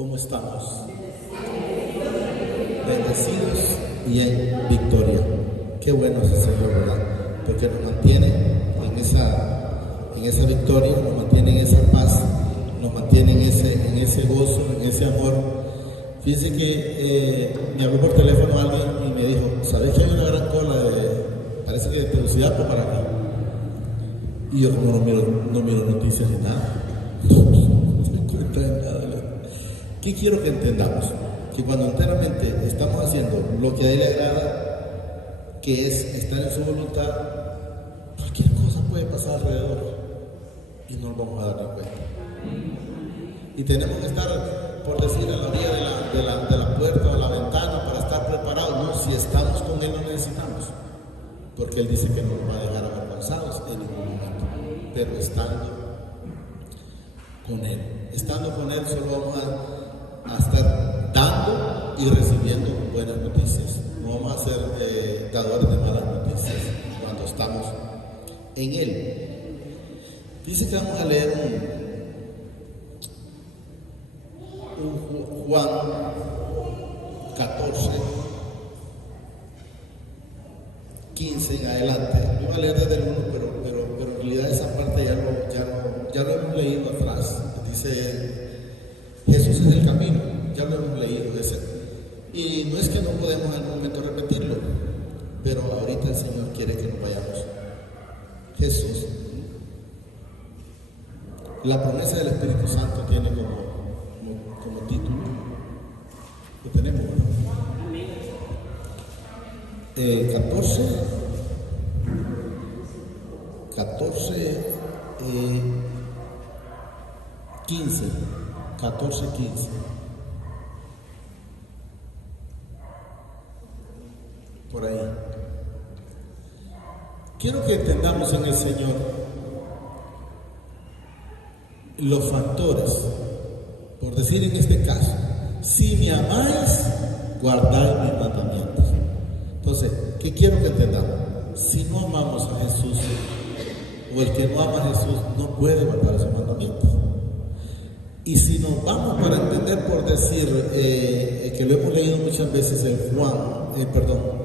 ¿Cómo estamos? Bendecidos y en victoria. Qué bueno es el Señor, ¿verdad? Porque nos mantiene en esa victoria, nos mantiene en esa paz, nos mantiene en ese gozo, en ese amor. Fíjense que me habló por teléfono alguien y me dijo, ¿sabes que hay una gran cola parece que de Tegucigalpa para acá? Y yo como no miro noticias ni nada, no me cuenta de nada. ¿Qué quiero que entendamos? Que cuando enteramente estamos haciendo lo que a Él le agrada, que es estar en su voluntad, cualquier cosa puede pasar alrededor y no nos vamos a dar ni cuenta. Y tenemos que estar, por decir, a la orilla de la puerta o la ventana para estar preparados. No, si estamos con Él no necesitamos, porque Él dice que no nos va a dejar avergonzados en ningún momento. Pero estando con Él solo vamos a estar dando y recibiendo buenas noticias. No vamos a ser dadores de malas noticias cuando estamos en Él. Dice que vamos a leer un Juan 14, 15 en adelante. Yo voy a leer desde el 1, pero en realidad esa parte ya lo hemos leído atrás. Dice, Jesús es el camino, ya lo hemos leído ese. Y no es que no podemos en algún momento repetirlo, pero ahorita el Señor quiere que nos vayamos. Jesús, la promesa del Espíritu Santo tiene como título, lo tenemos, ¿no? 14:15. Por ahí. Quiero que entendamos en el Señor los factores, por decir en este caso, si me amáis, guardad mis mandamientos. Entonces, ¿qué quiero que entendamos? Si no amamos a Jesús, o el que no ama a Jesús no puede guardar sus mandamientos. Y si nos vamos para entender, por decir, que lo hemos leído muchas veces en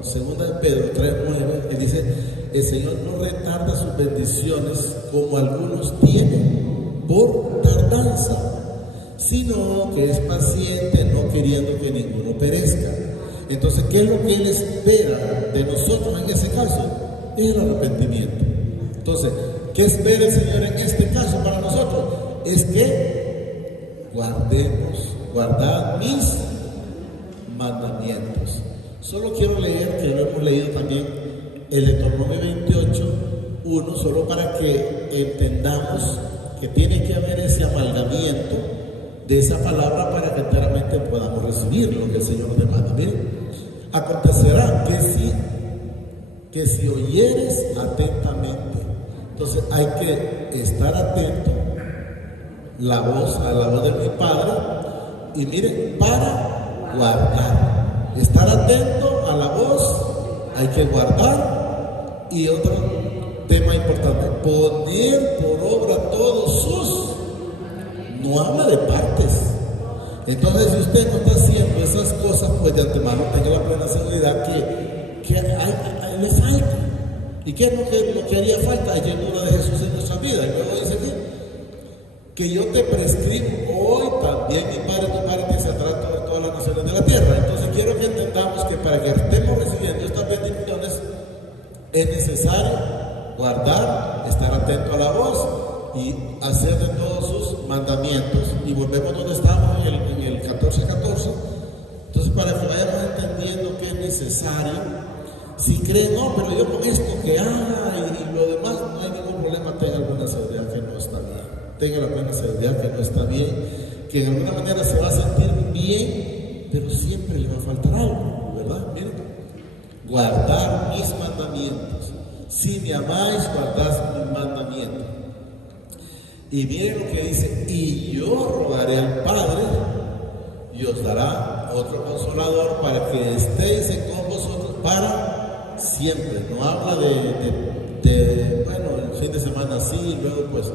segunda de Pedro 3:9, que dice, el Señor no retarda sus bendiciones como algunos tienen por tardanza, sino que es paciente, no queriendo que ninguno perezca. Entonces, ¿qué es lo que Él espera de nosotros en ese caso? Es el arrepentimiento. Entonces, ¿qué espera el Señor en este caso para nosotros? Es que guardad mis mandamientos. Solo quiero leer, que lo hemos leído también, el Deuteronomio 28:1, solo para que entendamos que tiene que haber ese amalgamiento de esa palabra para que enteramente podamos recibir lo que el Señor nos demanda. Miren, acontecerá que si oyeres atentamente, entonces hay que estar atento a la voz de mi Padre, y miren, para guardar, estar atento a la voz, hay que guardar. Y otro tema importante, poner por obra todos sus, no habla de partes. Entonces, si usted no está haciendo esas cosas, pues de antemano tenga la plena seguridad que le falta. ¿Y qué es lo que haría falta? Hay llenura de Jesús en nuestra vida. Y luego dice que yo te prescribo hoy también mi Padre, tu Padre, te saldrá todas las naciones de la tierra. Entonces quiero que entendamos que para que estemos recibiendo estas bendiciones es necesario guardar, estar atento a la voz y hacer de todos sus mandamientos. Y volvemos donde estábamos en el 14:14. Entonces, para que vayamos entendiendo que es necesario, si creen, no, pero yo con esto que haga y lo demás, no hay ningún problema, tenga alguna seguridad que no está bien. Tenga la plena seguridad que no está bien, que de alguna manera se va a sentir bien, pero siempre le va a faltar algo, ¿verdad? Miren, guardar mis mandamientos. Si me amáis, guardad mis mandamientos. Y miren lo que dice, y yo rogaré al Padre y os dará otro consolador para que estéis con vosotros para siempre. No habla de bueno, el fin de semana sí, y luego pues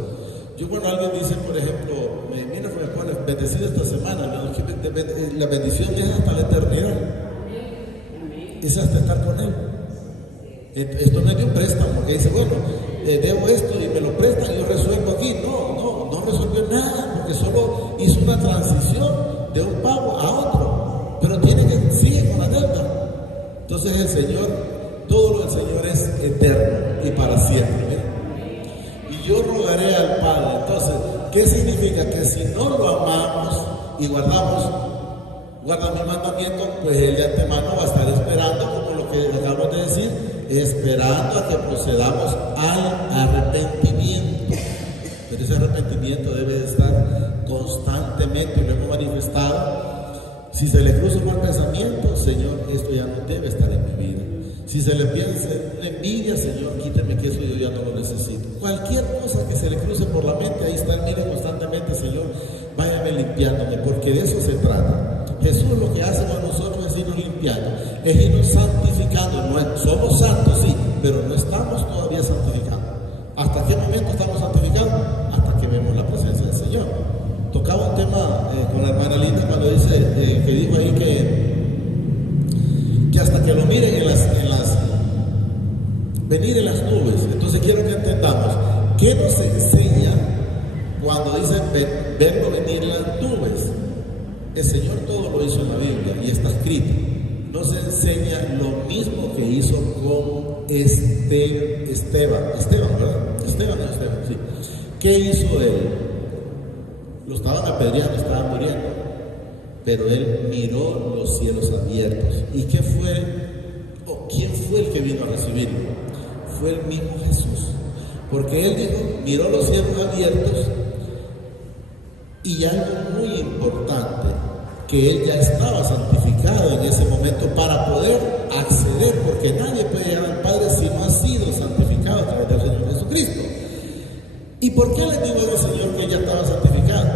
Yo cuando alguien dice, por ejemplo, mira que me pone bendecido esta semana, la bendición es hasta la eternidad. Es hasta estar con Él. Esto no es de un préstamo, que dice, bueno, debo esto y me lo prestan y yo resuelvo aquí. No resolvió nada, porque solo hizo una transición de un pago a otro, pero sigue con la deuda. Entonces el Señor, todo lo del Señor es eterno y para siempre, ¿eh? Y yo rogaré al Padre. Entonces, ¿qué significa? Que si no lo amamos y guarda mi mandamiento, pues Él de antemano va a estar esperando, como lo que acabamos de decir, esperando a que procedamos al arrepentimiento. Pero ese arrepentimiento debe de estar constantemente, y lo hemos manifestado. Si se le cruza un mal pensamiento, Señor, esto ya no debe estar en mi vida. Si se le piensa una envidia, Señor, quítame que eso yo ya no lo necesito. Cualquier cosa que se le cruce por la mente, ahí está, mire constantemente, Señor, váyame limpiándome, porque de eso se trata. Jesús lo que hace con nosotros es irnos limpiando, es irnos santificando. Somos santos, sí, pero no estamos todavía santificados. ¿Hasta qué momento estamos santificados? Hasta que vemos la presencia del Señor. Tocaba un tema con la hermana Linda cuando dice, que dijo ahí que hasta que lo miren venir en las nubes. Entonces quiero que entendamos, ¿qué nos enseña cuando dicen verlo venir en las nubes? El Señor todo lo hizo en la Biblia y está escrito. Nos enseña lo mismo que hizo con Esteban, ¿verdad? Esteban, sí. ¿Qué hizo él? Lo estaban apedreando, estaba muriendo, pero él miró los cielos abiertos. ¿Y qué fue? ¿Quién fue el que vino a recibirlo? Fue el mismo Jesús, porque él dijo, miró los cielos abiertos, y algo muy importante, que él ya estaba santificado en ese momento para poder acceder, porque nadie puede llegar al Padre si no ha sido santificado a través del Señor Jesucristo. ¿Y por qué le digo al Señor que ya estaba santificado?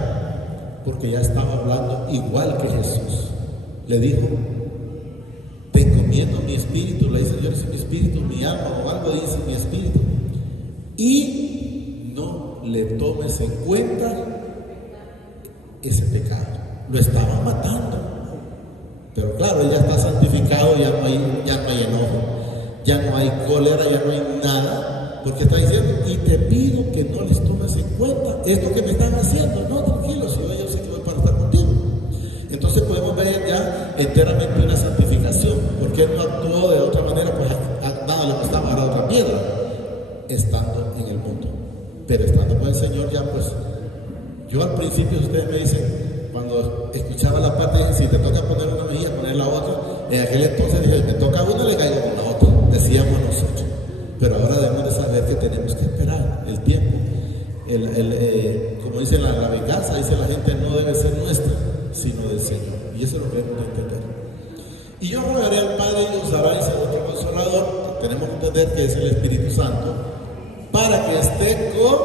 Porque ya estaba hablando igual que Jesús. Le dijo, te encomiendo mi espíritu, le dice, Señor, es mi espíritu, mi alma, o algo dice mi espíritu, y no le tomes en cuenta ese pecado. Lo estaba matando, pero claro, él ya está santificado, ya no hay enojo, ya no hay cólera, ya no hay nada, porque está diciendo, y te pido que no les tomes en cuenta esto que me están haciendo. No, tranquilo, si yo sé que voy para estar contigo. Entonces podemos ver ya enteramente una santificación, porque él no actuó de otra manera, pues nada le bastaba agarrar otra piedra, estando en el mundo. Pero estando con el Señor ya, pues, yo al principio, ustedes me dicen, cuando escuchaba la parte de si te toca poner una mejilla, poner la otra, en aquel entonces dije, me toca una, le caigo con la otra, decíamos nosotros. Pero ahora debemos de saber que tenemos que esperar el tiempo. Como dice la venganza, dice la gente, no debe ser nuestra, sino del Señor. Y eso lo debemos de entender. Y yo rogaré al Padre y os dará ese otro consolador, que tenemos que entender que es el Espíritu Santo, para que esté con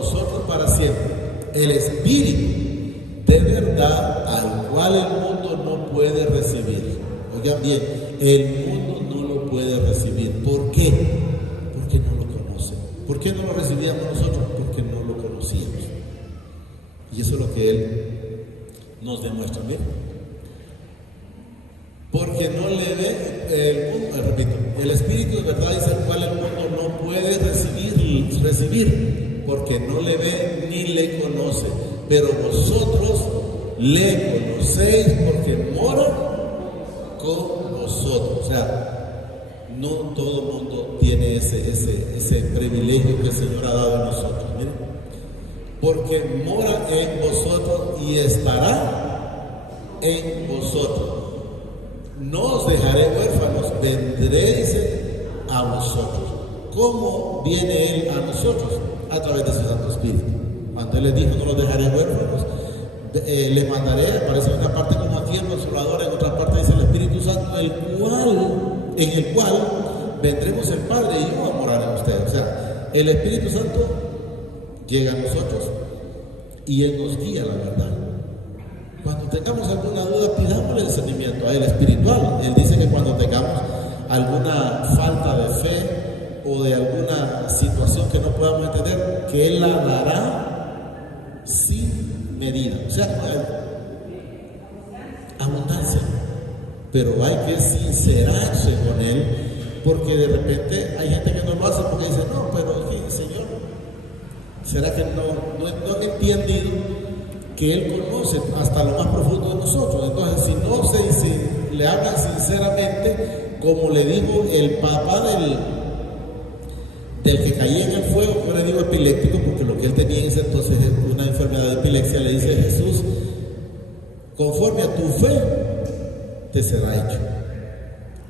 vosotros para siempre. El Espíritu de verdad, al cual el mundo no puede recibir. Oigan bien, el mundo no lo puede recibir. ¿Por qué? Porque no lo conoce. ¿Por qué no lo recibíamos nosotros? Porque no lo conocíamos. Y eso es lo que Él nos demuestra. ¿Bien? Porque no le ve, repito, el Espíritu de verdad es el cual el mundo no puede recibir, porque no le ve ni le conoce. Pero vosotros le conocéis porque mora con vosotros. O sea, no todo el mundo tiene ese privilegio que el Señor ha dado a nosotros. Miren, porque mora en vosotros y estará en vosotros. No os dejaré huérfanos, vendré, dice, a vosotros. ¿Cómo viene Él a nosotros? A través de su Santo Espíritu. Cuando Él les dijo, no los dejaré huérfanos, les mandaré, aparece en una parte como aquí el Consolador, en otra parte dice el Espíritu Santo, en el cual vendremos el Padre y yo a morar en ustedes. O sea, el Espíritu Santo llega a nosotros y Él nos guía la verdad. Cuando tengamos alguna duda, pidámosle discernimiento a Él espiritual. Él dice que cuando tengamos alguna falta de fe o de alguna situación que no podamos entender, que Él la dará sin medida. O sea, no hay abundancia, pero hay que sincerarse con Él, porque de repente hay gente que no lo hace porque dice, no, pero Señor, ¿será que no han entendido que Él conoce hasta lo más profundo de nosotros? Entonces, si no le hablan sinceramente, como le dijo el papá del que caía en el fuego, yo le digo epiléptico porque lo que él tenía en ese entonces es una enfermedad de epilepsia, le dice Jesús, conforme a tu fe te será hecho.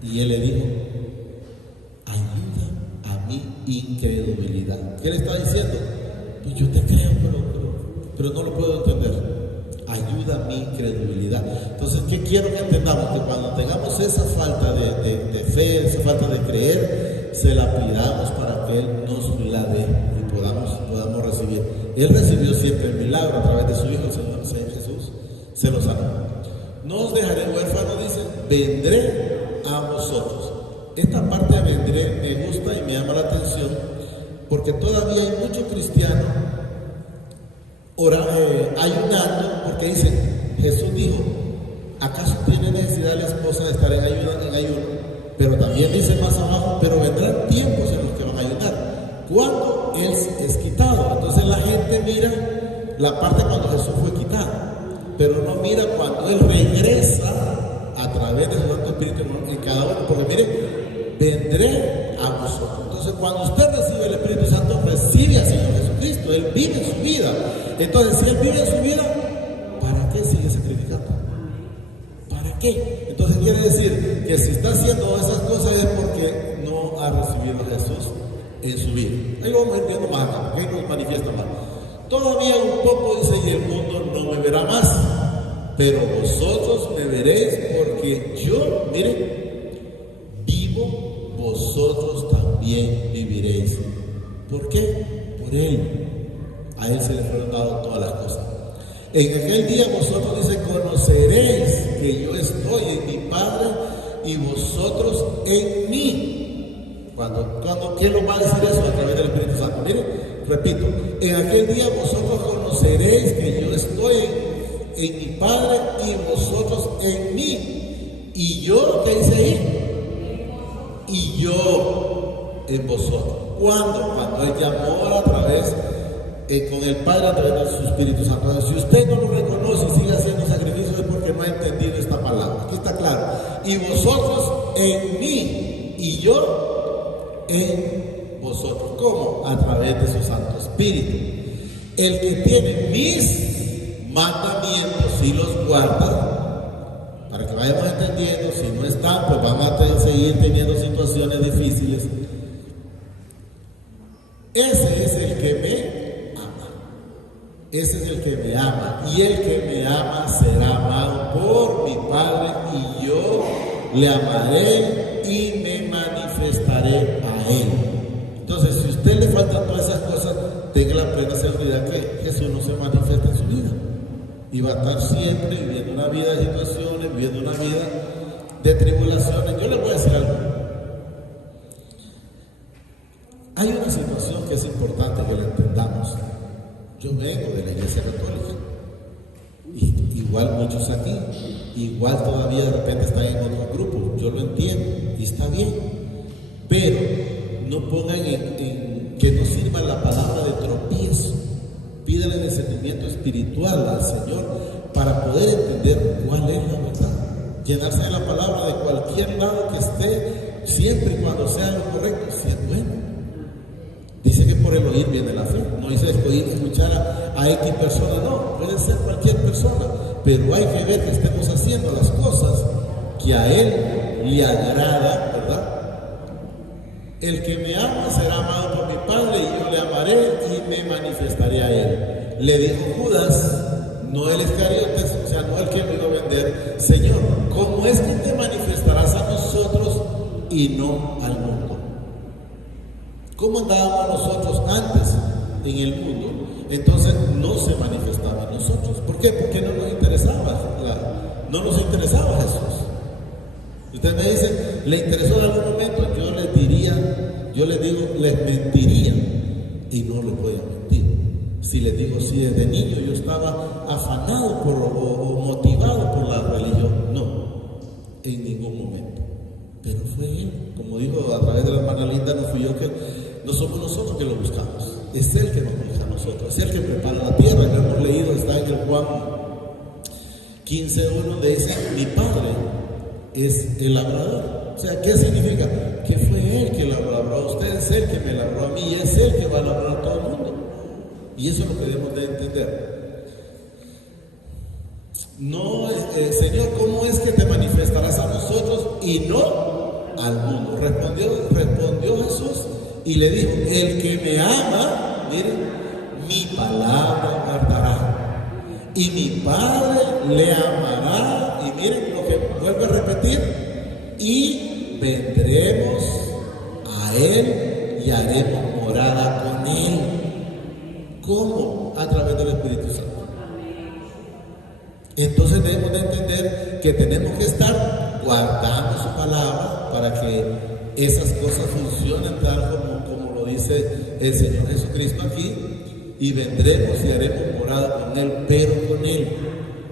Y él le dijo, ayuda a mi incredulidad. ¿Qué le está diciendo? Pues yo te creo, pero no lo puedo entender. Ayuda a mi incredulidad. Entonces, ¿qué quiero que entendamos? Que cuando tengamos esa falta de fe, esa falta de creer, se la pidamos para que Él nos la dé y podamos recibir. Él recibió siempre el milagro a través de su Hijo, el Señor Jesús, se lo sanó. No os dejaré huérfanos, dice, vendré a vosotros. Esta parte de vendré me gusta y me llama la atención, porque todavía hay muchos cristianos ayunando, porque dicen, Jesús dijo, ¿acaso tiene necesidad la esposa de estar en ayuno? Pero también dice más abajo, pero vendrán tiempos en los que van a ayunar, cuando Él es quitado. Entonces la gente mira la parte cuando Jesús fue quitado, pero no mira cuando Él regresa a través de su Santo Espíritu en cada uno, porque mire, vendré a vosotros. Entonces cuando usted recibe el Espíritu Santo, recibe al Señor Jesucristo, Él vive en su vida. Entonces si Él vive en su vida, ¿para qué sigue sacrificando? ¿Para qué? Entonces quiere decir que si está haciendo esas cosas es porque no ha recibido a Jesús en su vida. Ahí lo vamos viendo más acá, porque ahí nos manifiesta más. Todavía un poco dice, y el mundo no me verá más, pero vosotros me veréis, porque yo, miren, vivo, vosotros también viviréis. ¿Por qué? Por Él. A Él se le fueron dadas todas las cosas. En aquel día vosotros, dice, conoceréis que yo estoy en mi Padre y vosotros en mí. ¿Qué lo va a decir eso? A través del Espíritu Santo. Mire, repito, en aquel día vosotros conoceréis que yo estoy en mi Padre y vosotros en mí. Y yo, ¿qué dice ahí? Y yo en vosotros. ¿Cuándo? Cuando Él llamó a través con el Padre a través de su Espíritu Santo. Si usted no lo reconoce y sigue haciendo sacrificios es porque no ha entendido esta palabra. Aquí está claro. Y vosotros en mí y yo en vosotros. ¿Cómo? A través de su Santo Espíritu. El que tiene mis mandamientos y los guarda, para que vayamos entendiendo. Si no están, pues vamos a seguir teniendo situaciones difíciles. Ese es el que me Ese es el que me ama, y el que me ama será amado por mi Padre, y yo le amaré y me manifestaré a Él. Entonces, si a usted le faltan todas esas cosas, tenga la plena seguridad que Jesús no se manifiesta en su vida. Y va a estar siempre viviendo una vida de situaciones, viviendo una vida de tribulaciones. Yo le voy a decir algo. Hay una situación que es importante que la entendamos. Yo vengo de la Iglesia Católica, igual muchos aquí, igual todavía de repente están en otros grupos, yo lo entiendo y está bien, pero no pongan que no sirva la palabra de tropiezo. Pídale discernimiento espiritual al Señor para poder entender cuál es la verdad, llenarse de la palabra de cualquier lado que esté, siempre y cuando sea lo correcto, si es bueno. Dice que por el oír viene la fe. No dice escuchar a X persona, no, puede ser cualquier persona, pero hay que ver que estemos haciendo las cosas que a Él le agrada, ¿verdad? El que me ama será amado por mi Padre, y yo le amaré y me manifestaré a Él. Le dijo Judas, no el Iscariote, o sea, no el que me iba a vender: Señor, ¿cómo es que te manifestarás a nosotros y no al mundo? ¿Cómo andábamos nosotros antes en el mundo? Entonces no se manifestaba en nosotros. ¿Por qué? Porque no nos interesaba Jesús. Ustedes me dicen, ¿le interesó en algún momento? Yo les digo, les mentiría, y no les voy a mentir. Si les digo, si desde niño yo estaba afanado o motivado por la religión, no, en ningún momento. Pero fue Él, como dijo a través de la hermana Linda, no fui yo que, no somos nosotros que lo buscamos, es Él que nos busca a nosotros, es Él que prepara la tierra. Lo hemos leído, está en el Juan 15:1, donde dice, mi Padre es el labrador. O sea, ¿qué significa? Que fue Él que labró a ustedes, es Él que me labró a mí, y es Él que va a labrar a todo el mundo. Y eso es lo que debemos de entender. No, Señor, ¿cómo es que te manifestarás a nosotros y no al mundo? Respondió Jesús y le dijo, el que me ama, miren, mi palabra guardará, y mi Padre le amará. Y miren lo que vuelvo a repetir, y vendremos a Él y haremos morada con Él. ¿Cómo? A través del Espíritu Santo. Entonces debemos de entender que tenemos que estar guardando su palabra para que esas cosas funcionen tal como lo dice el Señor Jesucristo aquí. Y vendremos y haremos morada con Él, pero con Él.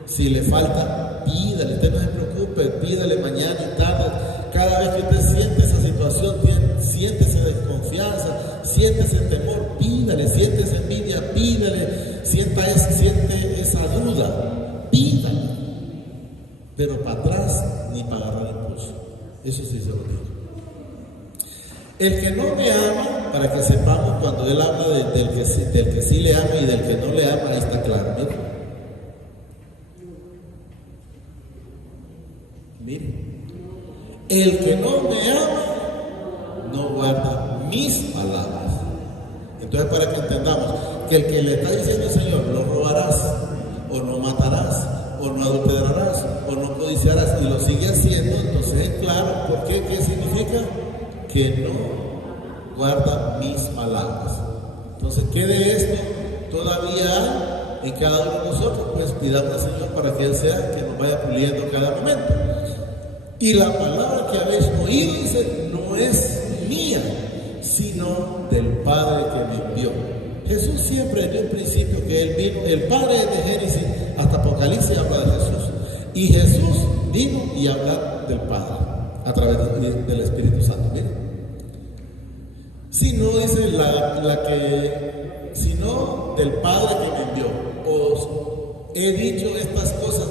Si le falta, pídale, usted no se preocupe, pídale mañana y tarde. Cada vez que usted siente esa situación, siéntese desconfianza, siéntese temor, pídale, siéntese envidia, pídale, siente esa duda, pídale. Pero para atrás ni para agarrar impulso. Eso sí se lo digo. El que no me ama, para que sepamos cuando él habla del que sí le ama y del que no le ama, ahí está claro. Miren. El que no me ama, no guarda mis palabras. Entonces, para que entendamos que el que le está diciendo al Señor, no robarás, o no matarás, o no adulterarás, o no codiciarás, y lo sigue haciendo, entonces es claro. ¿Por qué? ¿Qué significa? Que no guarda mis palabras. Entonces, ¿qué de esto todavía hay en cada uno de nosotros? Pues pidamos al Señor para que Él sea que nos vaya puliendo cada momento. Y la palabra que habéis oído, dice, no es mía, sino del Padre que me envió. Jesús siempre dio un principio que Él vino, el Padre de Génesis hasta Apocalipsis habla de Jesús. Y Jesús vino y habla del Padre a través del Espíritu Santo. Miren. Si no dice sino del Padre que me envió. Os he dicho estas cosas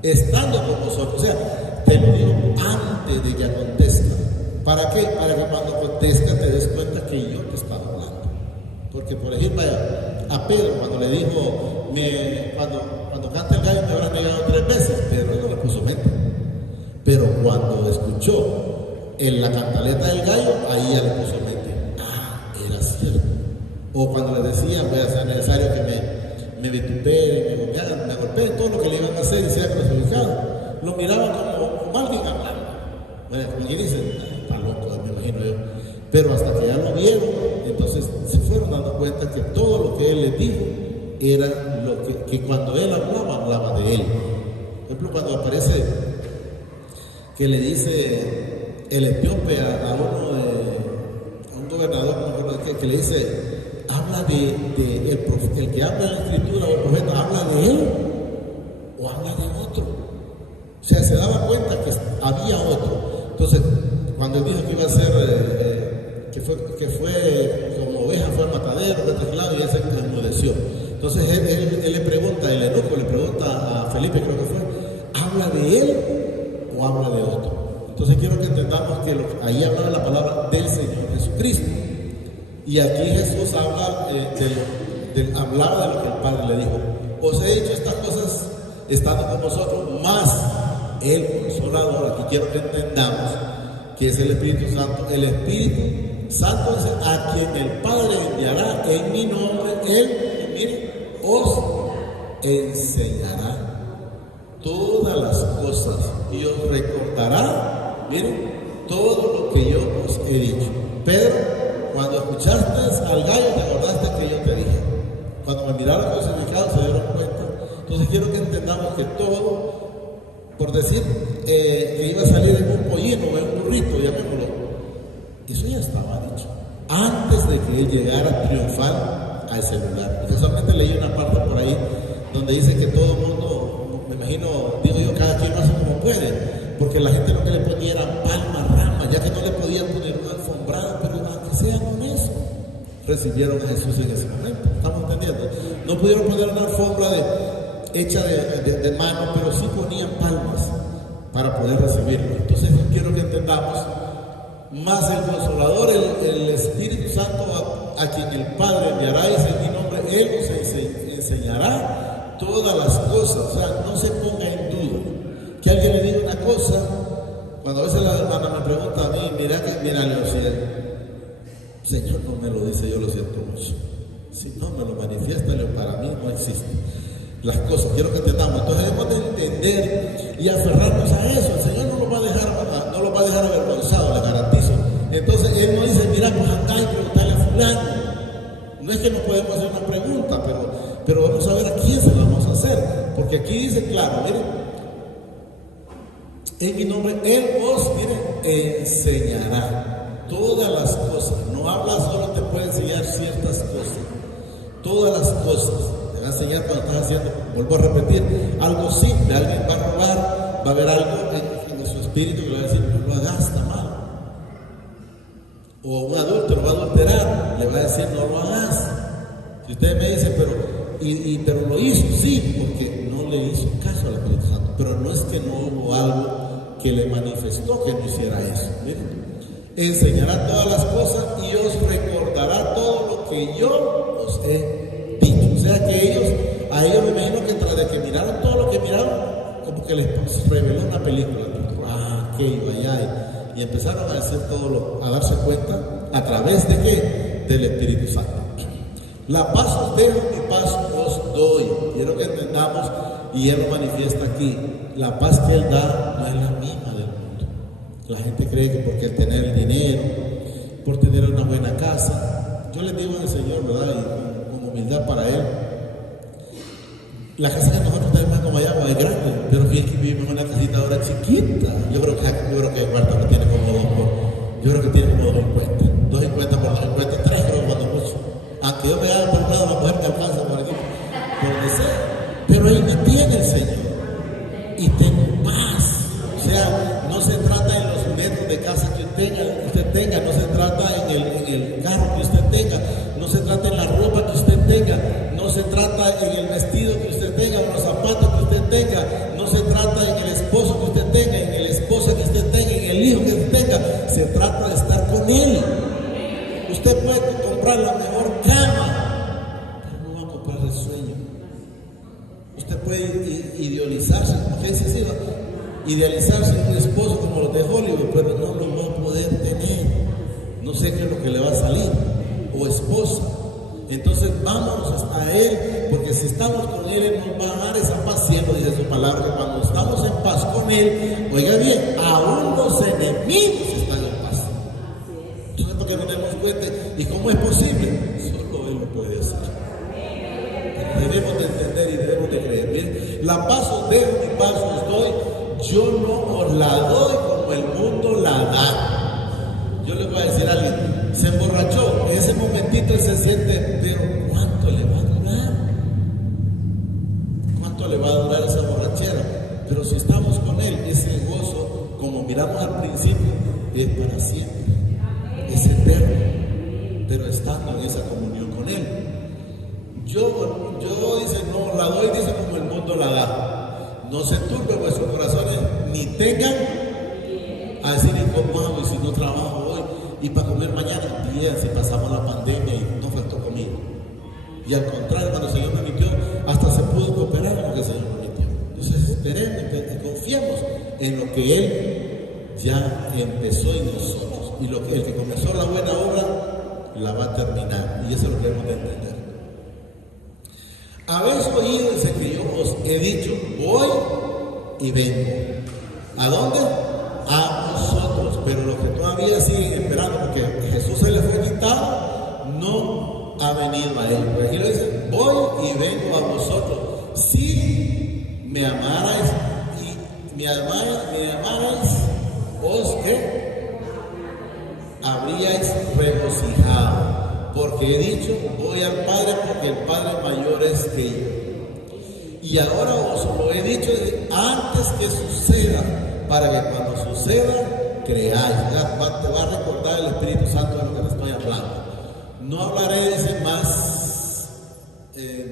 estando con vosotros. O sea, te lo digo antes de que acontezca. ¿Para qué? Para que cuando acontezca te des cuenta que yo te estaba hablando. Porque, por ejemplo, a Pedro, cuando le dijo, cuando canta el gallo me habrán negado 3 veces, Pedro no le puso mente. Pero cuando escuchó en la cantaleta del gallo, ahí ya le puso mente. Era cierto. O cuando le decían, voy a ser necesario que me vituperen, me golpeen, todo lo que le iban a hacer y sea crucificado. Lo miraban como alguien hablando. Bueno, como quien dice, está loco, me imagino yo. Pero hasta que ya lo vieron, entonces se fueron dando cuenta que todo lo que Él les dijo era lo que cuando Él hablaba de Él. Por ejemplo, cuando aparece que le dice el etíope a un gobernador, no me acuerdo que le dice, habla el que habla en la escritura o el profeta, ¿habla de él o habla de otro? O sea, se daba cuenta que había otro. Entonces, cuando él dijo que iba a ser, que fue como oveja, fue al matadero, fue traslado, y él se enmudeció. Entonces él le pregunta, el eunuco le pregunta a Felipe, creo que fue, ¿habla de él o habla de otro? Entonces quiero que entendamos que ahí hablaba la palabra del Señor Jesucristo. Y aquí Jesús hablaba de lo que el Padre le dijo. Os he dicho estas cosas estando con vosotros, más el Consolador, aquí quiero que entendamos que es el Espíritu Santo. El Espíritu Santo dice, a quien el Padre enviará en mi nombre, Él, mire, os enseñará todas las cosas y os recordará, miren, todo lo que yo os he dicho. Pedro, cuando escuchaste al gallo, te acordaste que yo te dije. Cuando me miraron crucificado, se dieron cuenta. Entonces quiero que entendamos que todo, por decir que iba a salir en un pollino o en un burrito, llamémoslo, eso ya estaba dicho. Antes de que él llegara triunfal a ese lugar. Casualmente leí una parte por ahí donde dice que todo el mundo, me imagino, digo yo, cada quien lo hace como puede, porque la gente lo que le ponía era palmas, ramas, ya que no le podían poner una alfombrada, pero aunque sea con eso, recibieron a Jesús en ese momento. ¿Estamos entendiendo? No pudieron poner una alfombra hecha de mano, pero sí ponían palmas para poder recibirlo. Entonces yo quiero que entendamos más el Consolador, el Espíritu Santo, a quien el Padre enviará en mi nombre, Él nos enseñará todas las cosas. O sea, no se ponga en duda. Que alguien le diga una cosa, cuando a veces la hermana me pregunta a mí, mira, Señor no me lo dice, yo lo siento mucho. Si no me lo manifiesta, para mí no existe. Las cosas, quiero que entendamos. Entonces debemos de entender y aferrarnos a eso. El Señor no lo va a dejar avergonzado, le garantizo. Entonces Él no dice, mira, pues andá y preguntarle a fulano. No es que no podemos hacer una pregunta, pero vamos a ver a quién se lo vamos a hacer. Porque aquí dice claro, miren, en mi nombre Él os, enseñará todas las cosas. No habla solo, te puede enseñar ciertas cosas. Todas las cosas. Te va a enseñar cuando estás haciendo, vuelvo a repetir, algo simple. Alguien va a robar, va a haber algo en su espíritu que le va a decir, no lo hagas, está mal. O un adúltero va a adulterar, le va a decir, no lo hagas. Si usted me dice, pero lo hizo, sí, porque no le hizo caso al Espíritu Santo. Pero no es que no hubo algo que le manifestó que no hiciera eso. Miren, enseñará todas las cosas y os recordará todo lo que yo os he dicho. O sea que a ellos me imagino que tras de que miraron todo lo que miraron, como que les reveló una película. Aquello, allá, y empezaron a decir a darse cuenta a través de qué, del Espíritu Santo. La paz os dejo, mi paz os doy. Quiero que entendamos, y Él lo manifiesta aquí. La paz que Él da no es la misma del mundo. La gente cree que porque tener el dinero, por tener una buena casa, yo les digo al Señor, ¿verdad? Y con humildad para Él, la casa que nosotros tenemos como allá es grande, pero fíjense que vivimos en una casita ahora chiquita. Yo creo que el cuarto que tiene como 250 por 250, 3 creo, cuando mucho. Aunque yo me haga por un lado, la mujer me alcanza por aquí, por donde sea. Pero Él me tiene el Señor y tengo paz. O sea, no se trata en los metros de casa que usted tenga, no se trata en el carro que usted tenga, no se trata en la ropa que usted tenga, no se trata en el vestido que usted tenga, en los zapatos que usted tenga, no se trata en el esposo que usted tenga, en la esposa que usted tenga, en el hijo que usted tenga. Se trata de estar con Él. Usted puede comprar la mejor cama, pero no va a comprar el sueño. Usted puede idealizarse, idealizarse en un esposo como los de Hollywood, pero no lo va a poder tener. No sé qué es lo que le va a salir, o esposa. Entonces vámonos hasta Él, porque si estamos con Él, Él nos va a dar esa paz. Siempre dice su palabra que cuando estamos en paz con Él, oiga bien, aún los enemigos están en paz. Entonces, porque no tenemos cuenta, ¿y cómo es posible? Solo Él lo puede hacer. Debemos de entender y debemos de creer. Miren, la paz os dejo, mi paz os doy. Yo no os la doy como el mundo la da. Yo les voy a decir a alguien, se emborrachó, en ese momentito él se siente, pero ¿cuánto le va a durar? ¿Cuánto le va a durar esa borrachera? Pero si estamos con Él, ese gozo, como miramos al principio, es para siempre, es eterno, pero estando en esa comunión con Él. Yo dice, no la doy, dice como el mundo la da. No se turbe vuestros corazones, ni tengan a decir, ¿cómo hago? Y si no trabajo hoy, y para comer mañana, bien, si pasamos la pandemia y no faltó comida. Y al contrario, cuando el Señor me permitió, hasta se pudo cooperar con lo que el Señor me permitió. Entonces, esperemos y confiemos en lo que Él ya empezó en nosotros. Y el que comenzó la buena obra, la va a terminar. Y eso es lo que debemos de entender. Habéis oído, dice que yo os he dicho, voy y vengo. ¿A dónde? A vosotros. Pero los que todavía siguen esperando, porque Jesús se les fue quitado, no ha venido a Él. Pero aquí lo dice, voy y vengo a vosotros. Si me amarais y me amarais, os que habríais regocijado, porque porque he dicho, voy al Padre porque el Padre mayor es que yo. Y ahora os lo he dicho antes que suceda, para que cuando suceda, creáis. Te va a recordar el Espíritu Santo de lo que te estoy hablando. No hablaré, dice, más,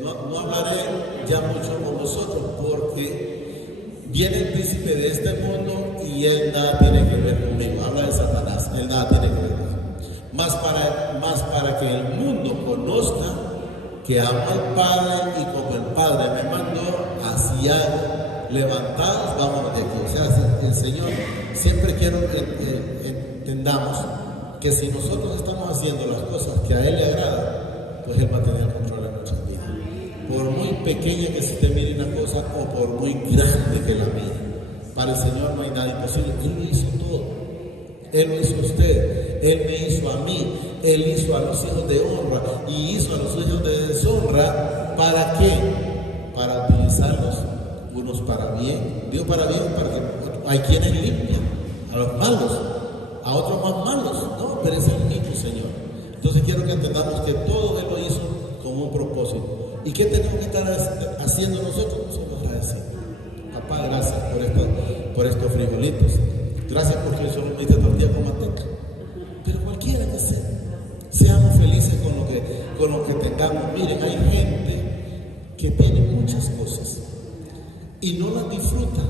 no hablaré ya mucho con vosotros, porque viene el príncipe de este mundo y él nada tiene que ver conmigo. Habla de Satanás, él nada tiene que ver conmigo. Más para que el mundo conozca que amo al Padre y como el Padre me mandó, así hago. Levantados, vamos de aquí. O sea, el Señor, siempre quiero que entendamos que si nosotros estamos haciendo las cosas que a Él le agradan, pues Él va a tener el control de nuestras vidas. Por muy pequeña que se te mire una cosa o por muy grande que la mire, para el Señor no hay nada imposible. Él me hizo todo. Él lo hizo a usted, Él me hizo a mí, Él hizo a los hijos de honra y hizo a los hijos de deshonra. ¿Para qué? Para utilizarlos unos para bien. Digo para bien, para que hay quienes limpian a los malos, a otros más malos, no, pero es el mismo Señor. Entonces quiero que entendamos que todo Él lo hizo con un propósito. ¿Y qué tenemos que estar haciendo nosotros? Nosotros agradecidos. Papá, gracias por estos frijolitos. Gracias porque hoy solo me diste tortilla con manteca. Pero cualquiera que sea, seamos felices con lo que tengamos. Miren, hay gente que tiene muchas cosas y no las disfruta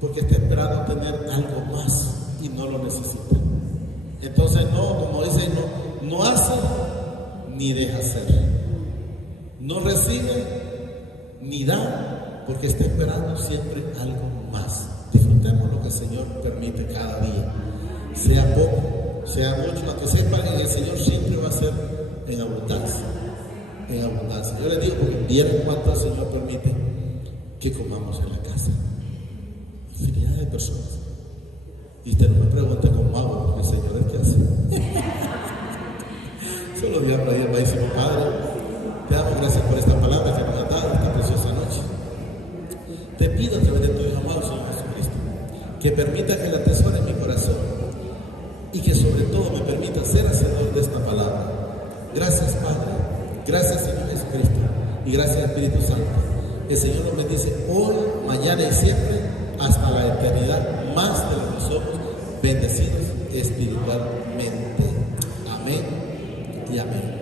porque está esperando tener algo más y no lo necesita. Entonces no, como dice, no hace ni deja hacer, no recibe ni da porque está esperando siempre algo más. Disfrutemos lo que el Señor permite cada día, sea poco, sea mucho, aunque sepan que el Señor siempre va a ser en abundancia, en abundancia. Yo les digo, porque vieron cuánto el Señor permite que comamos en la casa. Infinidad de personas. Y usted no me pregunte con mago, porque el Señor es que hace. Solo Dios para Dios, Padrísimo Padre. Te damos gracias por esta palabra que nos ha dado esta preciosa noche. Te pido a través de tu Hijo amado, Señor Jesucristo, que permita que la atesore en mi corazón y que sobre todo me permita ser hacedor de esta palabra. Gracias, Padre. Gracias, Señor Jesucristo. Y gracias, Espíritu Santo. El Señor nos bendice hoy, mañana y siempre, hasta la eternidad, más de lo que somos bendecidos espiritualmente. Amén y amén.